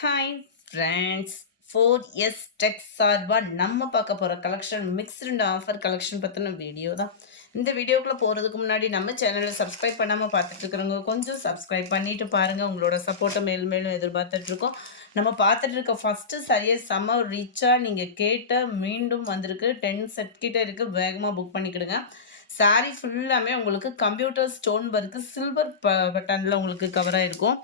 Hi friends, 4S tech சார்பாக நம்ம பார்க்க போகிற கலெக்ஷன் மிக்ஸ்டு ஆஃபர் கலெக்ஷன் பற்றின வீடியோ தான். இந்த வீடியோக்குள்ளே போகிறதுக்கு முன்னாடி நம்ம சேனலை சப்ஸ்கிரைப் பண்ணாமல் பார்த்துட்டு இருக்கிறவங்க கொஞ்சம் சப்ஸ்கிரைப் பண்ணிட்டு பாருங்கள். உங்களோட சப்போர்ட்டை மேலும் மேலும் எதிர்பார்த்துட்ருக்கோம். நம்ம பார்த்துட்டு இருக்க ஃபஸ்ட்டு சரியாக செம்ம ரிச்சாக நீங்கள் கேட்ட மீண்டும் வந்திருக்கு. 10 செட் கிட்டே இருக்குது. வேகமாக புக் பண்ணிக்கிடுங்க. சாரீ ஃபுல்லாமே உங்களுக்கு கம்ப்யூட்டர் ஸ்டோன் ஒர்க்கு சில்வர் பட்டனில் உங்களுக்கு கவர் ஆகிருக்கும்.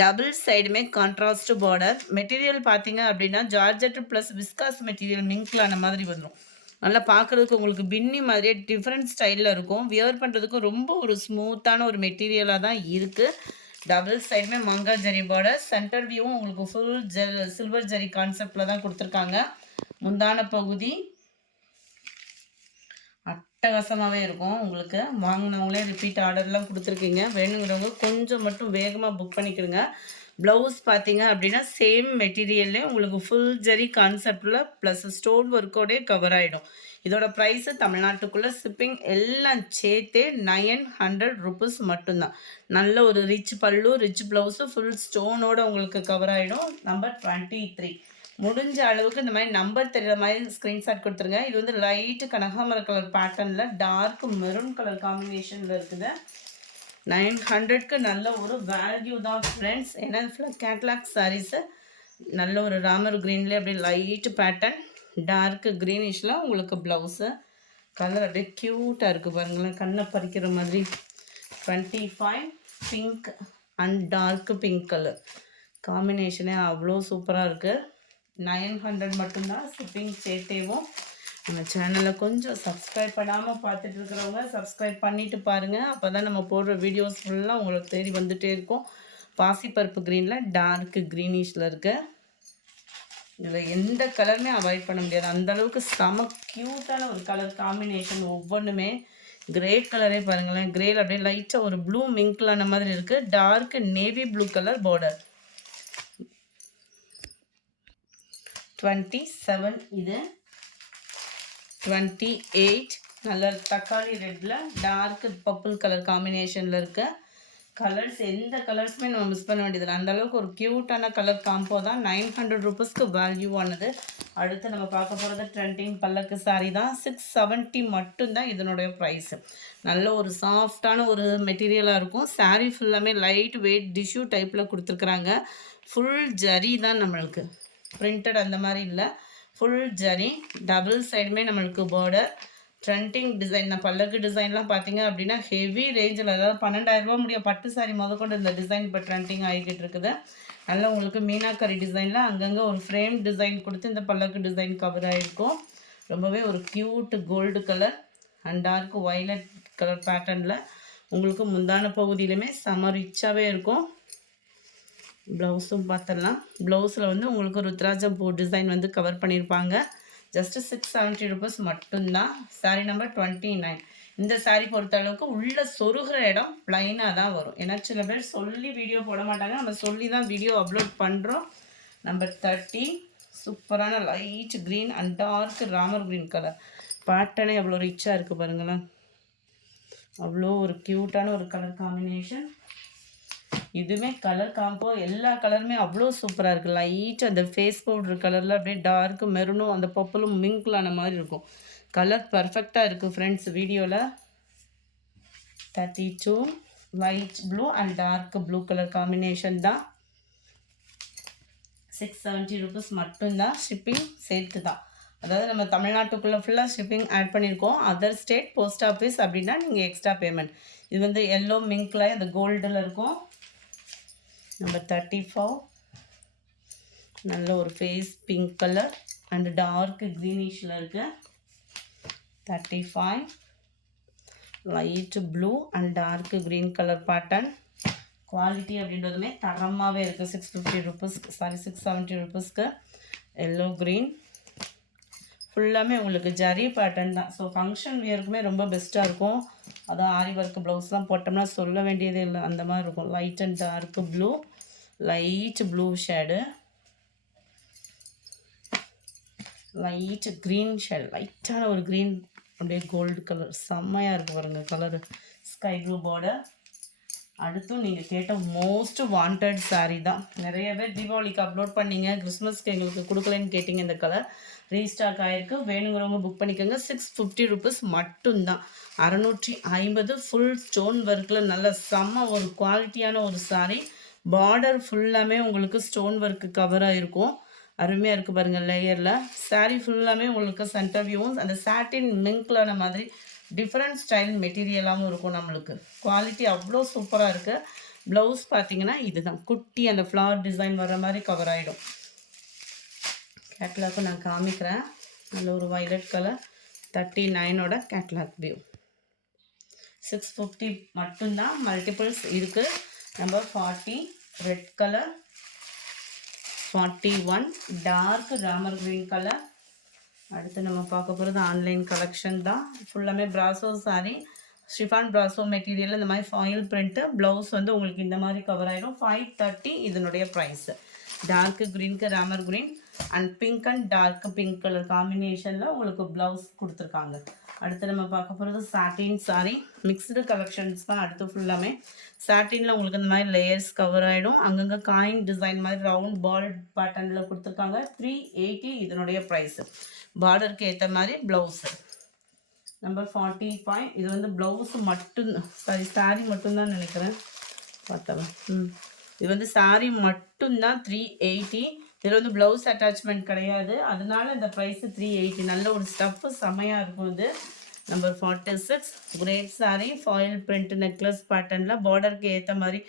டபுள் சைடுமே கான்ட்ராஸ்ட் பார்டர். மெட்டீரியல் பார்த்தீங்க அப்படின்னா ஜார்ஜெட் ப்ளஸ் விஸ்காஸ் மெட்டீரியல் மிங்க்லான மாதிரி வந்துடும். நல்லா பார்க்குறதுக்கு உங்களுக்கு பின்னி மாதிரியே டிஃப்ரெண்ட் ஸ்டைலில் இருக்கும். வியர் பண்ணுறதுக்கும் ரொம்ப ஒரு ஸ்மூத்தான ஒரு மெட்டீரியலாக தான் இருக்குது. டபுள் சைடுமே மங்கா ஜரி பார்டர். சென்டர் வியூவும் உங்களுக்கு ஃபுல் சில்வர் ஜரி கான்செப்டில் தான் கொடுத்துருக்காங்க. முந்தான பகுதி அட்டகாசமாகவே இருக்கும். உங்களுக்கு வாங்கினவங்களே ரிப்பீட் ஆர்டர்லாம் கொடுத்துருக்கீங்க. வேணுங்கிறவங்க கொஞ்சம் மட்டும் வேகமாக புக் பண்ணிக்கிடுங்க. ப்ளவுஸ் பார்த்தீங்க அப்படின்னா சேம் மெட்டீரியல்லே உங்களுக்கு ஃபுல் ஜரி கான்செப்டில் ப்ளஸ் ஸ்டோன் ஒர்க்கோடே கவர் ஆகிடும். இதோட ப்ரைஸு தமிழ்நாட்டுக்குள்ளே ஷிப்பிங் எல்லாம் சேர்த்தே 900 ருபீஸ் மட்டும்தான். நல்ல ஒரு ரிச் பல்லு, ரிச் ப்ளவுஸு, ஃபுல் ஸ்டோனோட உங்களுக்கு கவர் ஆகிடும். நம்பர் 23. முடிஞ்ச அளவுக்கு இந்த மாதிரி நம்பர் தெரிகிற மாதிரி ஸ்க்ரீன்ஷாட் கொடுத்துருங்க. இது வந்து லைட்டு கனகாமர கலர் பேட்டர்னில் டார்க் மெரூன் கலர் காம்பினேஷனில் இருக்குது. 900க்கு நல்ல ஒரு வேல்யூ தான் ஃப்ரெண்ட்ஸ். ஏன்னா ஃபுல்லாக கேட்லாக் சாரீஸு. நல்ல ஒரு ராமர் க்ரீன்லேயே அப்படியே லைட்டு பேட்டர்ன், டார்க்கு க்ரீனிஷில் உங்களுக்கு ப்ளவுஸு. கலர் அப்படியே க்யூட்டாக இருக்குது பாருங்களேன், கண்ணை பறிக்கிற மாதிரி. 25 pink and dark pink colour காம்பினேஷனே அவ்வளோ சூப்பராக இருக்குது. 900 மட்டும்தான் ஷிப்பிங் சேர்த்தேவும். நம்ம சேனலை கொஞ்சம் சப்ஸ்கிரைப் பண்ணாமல் பார்த்துட்டு இருக்கிறவங்க சப்ஸ்கிரைப் பண்ணிவிட்டு பாருங்கள். அப்போ தான் நம்ம போடுற வீடியோஸ் ஃபுல்லாக உங்களுக்கு தேடி வந்துகிட்டே இருக்கும். பாசிப்பருப்பு க்ரீனில் டார்க்கு க்ரீனிஷில் இருக்க இதில் எந்த கலருமே அவாய்ட் பண்ண முடியாது. அந்தளவுக்கு செம க்யூட்டான ஒரு கலர் காம்பினேஷன். ஒவ்வொன்றுமே கிரே கலரே பாருங்களேன். கிரேயில் அப்படியே லைட்டாக ஒரு ப்ளூ மிங்க்லான மாதிரி இருக்குது. Torque navy blue colour border. 27 இது. 28 நல்ல தக்காளி ரெட்டில் டார்க் பர்பிள் கலர் காம்பினேஷனில் இருக்க கலர்ஸ். எந்த கலர்ஸுமே நம்ம மிஸ் பண்ண வேண்டியதில்லை. அந்தளவுக்கு ஒரு க்யூட்டான கலர் காம்போ தான். 900 ருபீஸ்க்கு வேல்யூவானது. அடுத்து நம்ம பார்க்க போகிறது ட்ரெண்டிங் பல்லக்கு சாரீ தான். 670 மட்டும்தான் இதனுடைய ப்ரைஸு. நல்ல ஒரு சாஃப்டான ஒரு மெட்டீரியலாக இருக்கும். சாரீ ஃபுல்லாமே லைட் வெயிட் டிஷ்யூ டைப்பில் கொடுத்துருக்குறாங்க. ஃபுல் ஜரி தான் நம்மளுக்கு, பிரிண்டட் அந்த மாதிரி இல்லை. ஃபுல் ஜரி. டபுள் சைடுமே நம்மளுக்கு பார்டர். Trending design. பல்லக்கு டிசைன்லாம் பார்த்தீங்க அப்படின்னா ஹெவி ரேஞ்சில், அதாவது 12,000 ரூபா முடியும் பட்டு சாரி முதற்கொண்டு இந்த டிசைன் இப்போ ட்ரெண்டிங் ஆகிக்கிட்டு இருக்குது. நல்லா உங்களுக்கு மீனாக்கரி டிசைனில் அங்கங்கே ஒரு ஃப்ரேம் டிசைன் கொடுத்து இந்த பல்லக்கு டிசைன் கவர் ஆகிருக்கும். ரொம்பவே ஒரு cute gold colour and dark violet colour பேட்டர்னில் உங்களுக்கு முந்தான பகுதியிலுமே செம ரிச்சாகவே இருக்கும். ப்ளவுஸும் பார்த்துடலாம். ப்ளவுஸில் வந்து உங்களுக்கு ருத்ராஜம் பூ டிசைன் வந்து கவர் பண்ணியிருப்பாங்க. ஜஸ்ட்டு 670 ருபீஸ் மட்டும்தான். சாரீ நம்பர் 29. இந்த சாரீ பொறுத்த அளவுக்கு உள்ள சொருகிற இடம் ப்ளைனாக தான் வரும். ஏன்னா சில பேர் சொல்லி வீடியோ போட மாட்டாங்க. நம்ம சொல்லி தான் வீடியோ அப்லோட் பண்ணுறோம். நம்பர் 30 சூப்பரான light green and dark Ramar green colour பேட்டர்னே அவ்வளோ ரிச்சாக இருக்குது பாருங்களேன். அவ்வளோ ஒரு க்யூட்டான ஒரு கலர் காம்பினேஷன். இதுவுமே கலர் காம்போ எல்லா கலருமே அவ்வளோ சூப்பராக இருக்குது. லைட் அந்த ஃபேஸ் பவுடர் கலரில் அப்படியே டார்க் மெரூனும் அந்த பர்பிளும் மிங்க்லான மாதிரி இருக்கும். கலர் பர்ஃபெக்டாக இருக்குது ஃப்ரெண்ட்ஸ். வீடியோவில் 32 light blue and dark blue colour combination தான். 670 ருபீஸ் மட்டும்தான். ஷிப்பிங் சேர்த்து தான். அதாவது நம்ம தமிழ்நாட்டுக்குள்ளே ஃபுல்லாக ஷிப்பிங் ஆட் பண்ணியிருக்கோம். அதர் ஸ்டேட் போஸ்ட் ஆஃபீஸ் அப்படின்னா நீங்கள் எக்ஸ்ட்ரா பேமெண்ட். இது வந்து எல்லோ மிங்க்கில் அந்த கோல்டில் இருக்கும். நம்பர் 34 நல்ல ஒரு face pink colour and dark க்ரீனிஷில் இருக்கு. 35 light blue and dark green colour pattern. Quality அப்படின்றதுமே தரமாகவே இருக்குது. 650 ருபீஸ்க்கு, சாரி 670 ருபீஸ்க்கு. எல்லோ க்ரீன் ஃபுல்லாமே உங்களுக்கு ஜரி பேட்டர்ன் தான். ஸோ ஃபங்க்ஷன் வியருக்குமே ரொம்ப பெஸ்ட்டாக இருக்கும். அதான் ஆரி ஒர்க் ப்ளவுஸ்லாம் போட்டோம்னா சொல்ல வேண்டியதே இல்லை, அந்த மாதிரி இருக்கும். Light and dark blue, light blue shade, light green shade, லைட்டான ஒரு க்ரீன் அப்படியே கோல்டு கலர் செம்மையாக இருக்குது பாருங்கள் கலரு. ஸ்கை ப்ளூ பார்டர், அடுத்தும் நீங்கள் கேட்ட மோஸ்ட் வாண்டட் saree தான். நிறைய பேர் தீபாவளிக்கு அப்லோட் பண்ணீங்க, கிறிஸ்மஸ்க்கு எங்களுக்கு கொடுக்கலன்னு கேட்டிங்க. இந்த கலர் ரீஸ்டாக் ஆகிருக்கு. வேணுங்கிறவங்க புக் பண்ணிக்கோங்க. 650 ருபீஸ் மட்டும்தான். 650 ஃபுல் ஸ்டோன் ஒர்க்கில் நல்ல செம்ம ஒரு குவாலிட்டியான ஒரு saree. பார்டர் ஃபுல்லாமே உங்களுக்கு ஸ்டோன் ஒர்க்கு கவராக இருக்கும். அருமையாக இருக்குது பாருங்கள் லேயரில். saree ஃபுல்லாமே உங்களுக்கு சென்டர் வியூவும் அந்த சாட்டின் மிங்க்லான மாதிரி டிஃப்ரெண்ட் ஸ்டைல் மெட்டீரியலாகவும் இருக்கும். நம்மளுக்கு குவாலிட்டி அவ்வளோ சூப்பராக இருக்குது. ப்ளவுஸ் பார்த்தீங்கன்னா இதுதான் குட்டி அந்த ஃப்ளவர் டிசைன் வர்ற மாதிரி கவர் ஆகிடும். கேட்லாக்கு நான் காமிக்கிறேன். நல்ல ஒரு வைலட் கலர் 39ஓட கேட்லாக் வியூ. 650 மட்டும்தான். மல்டிபிள்ஸ் இருக்குது. Number 40 red colour, 41 dark Ramar green colour. அடுத்து நம்ம பார்க்க போகிறது ஆன்லைன் கலெக்ஷன் தான். ஃபுல்லாமே brasso sari, chiffon brasso material, இந்த மாதிரி ஃபாயில் பிரிண்ட்டு. ப்ளவுஸ் வந்து உங்களுக்கு இந்த மாதிரி கவர் ஆகிடும். 530 இதனுடைய ப்ரைஸு. டார்க் க்ரீனுக்கு Ramar green and pink and dark pink colour காம்பினேஷனில் உங்களுக்கு ப்ளவுஸ் கொடுத்துருக்காங்க. அடுத்து நம்ம பார்க்க போகிறது சாட்டின் சாரி. மிக்ஸ்டு கலெக்ஷன்ஸ் தான் அடுத்து ஃபுல்லாமே. சாட்டினில் உங்களுக்கு இந்த மாதிரி லேயர்ஸ் கவர் ஆகிடும். அங்கங்கே காயின் டிசைன் மாதிரி ரவுண்ட் பால் பேட்டர்னில் கொடுத்துருக்காங்க. 380 இதனுடைய ப்ரைஸு. பார்டருக்கு ஏற்ற மாதிரி ப்ளவுஸு. நம்பர் 45 இது வந்து ப்ளவுஸு மட்டும், சாரி மட்டும்தான் நினைக்கிறேன். பார்த்தவன் இது வந்து சாரி மட்டும்தான் 380. இதில் வந்து ப்ளவுஸ் அட்டாச்மெண்ட் கிடையாது. அதனால இந்த ப்ரைஸு 380. நல்ல ஒரு ஸ்டஃப்பு செம்மையாக இருக்கும் இது. Number 46 great sari, foil print necklace பேட்டர்னில் பார்டருக்கு ஏற்ற மாதிரி.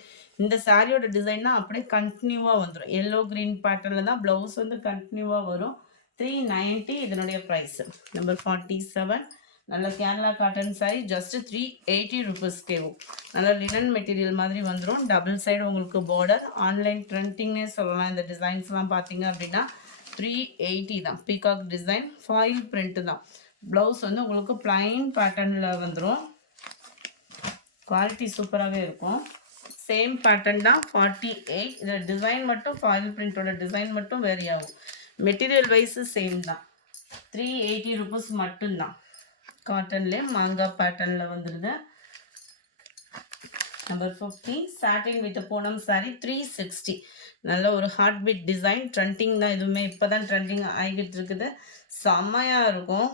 இந்த சாரியோட டிசைன்னா அப்படியே கண்டினியூவாக வந்துடும். எல்லோ க்ரீன் பேட்டர்னில் தான் ப்ளவுஸ் வந்து கண்டினியூவாக வரும். 390 இதனுடைய ப்ரைஸு. நம்பர் 47 நல்ல Kerala cotton sari, just 380 rupees கேவும். நல்ல லினன் மெட்டீரியல் மாதிரி வந்துடும். டபுள் சைடு உங்களுக்கு பார்டர். ஆன்லைன் ட்ரெண்டிங்னே சொல்லலாம். இந்த டிசைன்ஸ்லாம் பார்த்தீங்க அப்படின்னா 380 தான். பீகாக் டிசைன், ஃபாயில் பிரிண்ட்டு தான். ப்ளவுஸ் வந்து உங்களுக்கு பிளைன் பேட்டர்னில் வந்துடும். குவாலிட்டி சூப்பராகவே இருக்கும். சேம் பேட்டர்ன் தான். 48 இதில் டிசைன் மட்டும், ஃபாயில் பிரிண்ட்டோட டிசைன் மட்டும் வேரி ஆகும். மெட்டீரியல் வைஸு சேம் தான். 380 ருபீஸ் மட்டும்தான். காட்டன்லேயே மாங்காய் பேட்டர்னில் வந்துடுது. Number 50 satin with Poonam sorry, 360. நல்ல ஒரு ஹார்ட் பீட் டிசைன். ட்ரெண்டிங் தான். இதுவுமே இப்போ தான் ட்ரெண்டிங் ஆகிட்டு இருக்குது. செம்மையாக இருக்கும்.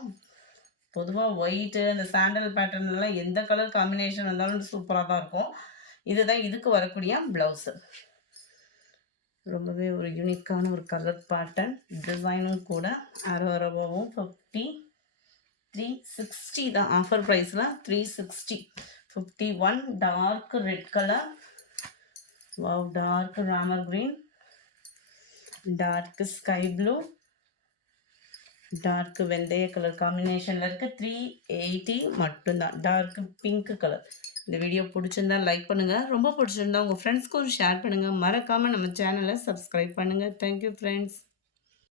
பொதுவாக ஒயிட்டு அந்த சாண்டல் பேட்டர்ன்லாம் எந்த கலர் காம்பினேஷன் வந்தாலும் சூப்பராக தான் இருக்கும். இதுதான் இதுக்கு வரக்கூடிய ப்ளவுஸு. ரொம்பவே ஒரு யூனிக்கான ஒரு கலர் பேட்டர்ன். டிசைனும் கூட அரவாவும் 50 360 தான். ஆஃபர் ப்ரைஸில் 360. 51 dark red colour, wow dark Ramar green, dark sky blue, dark வெந்தய கலர் காம்பினேஷனில் இருக்குது. 380 மட்டும்தான். Dark pink colour. இந்த வீடியோ பிடிச்சிருந்தா லைக் பண்ணுங்கள். ரொம்ப பிடிச்சிருந்தா உங்கள் ஃப்ரெண்ட்ஸ்க்கும் ஷேர் பண்ணுங்கள். மறக்காமல் நம்ம சேனலை சப்ஸ்கிரைப் பண்ணுங்கள். Thank you friends.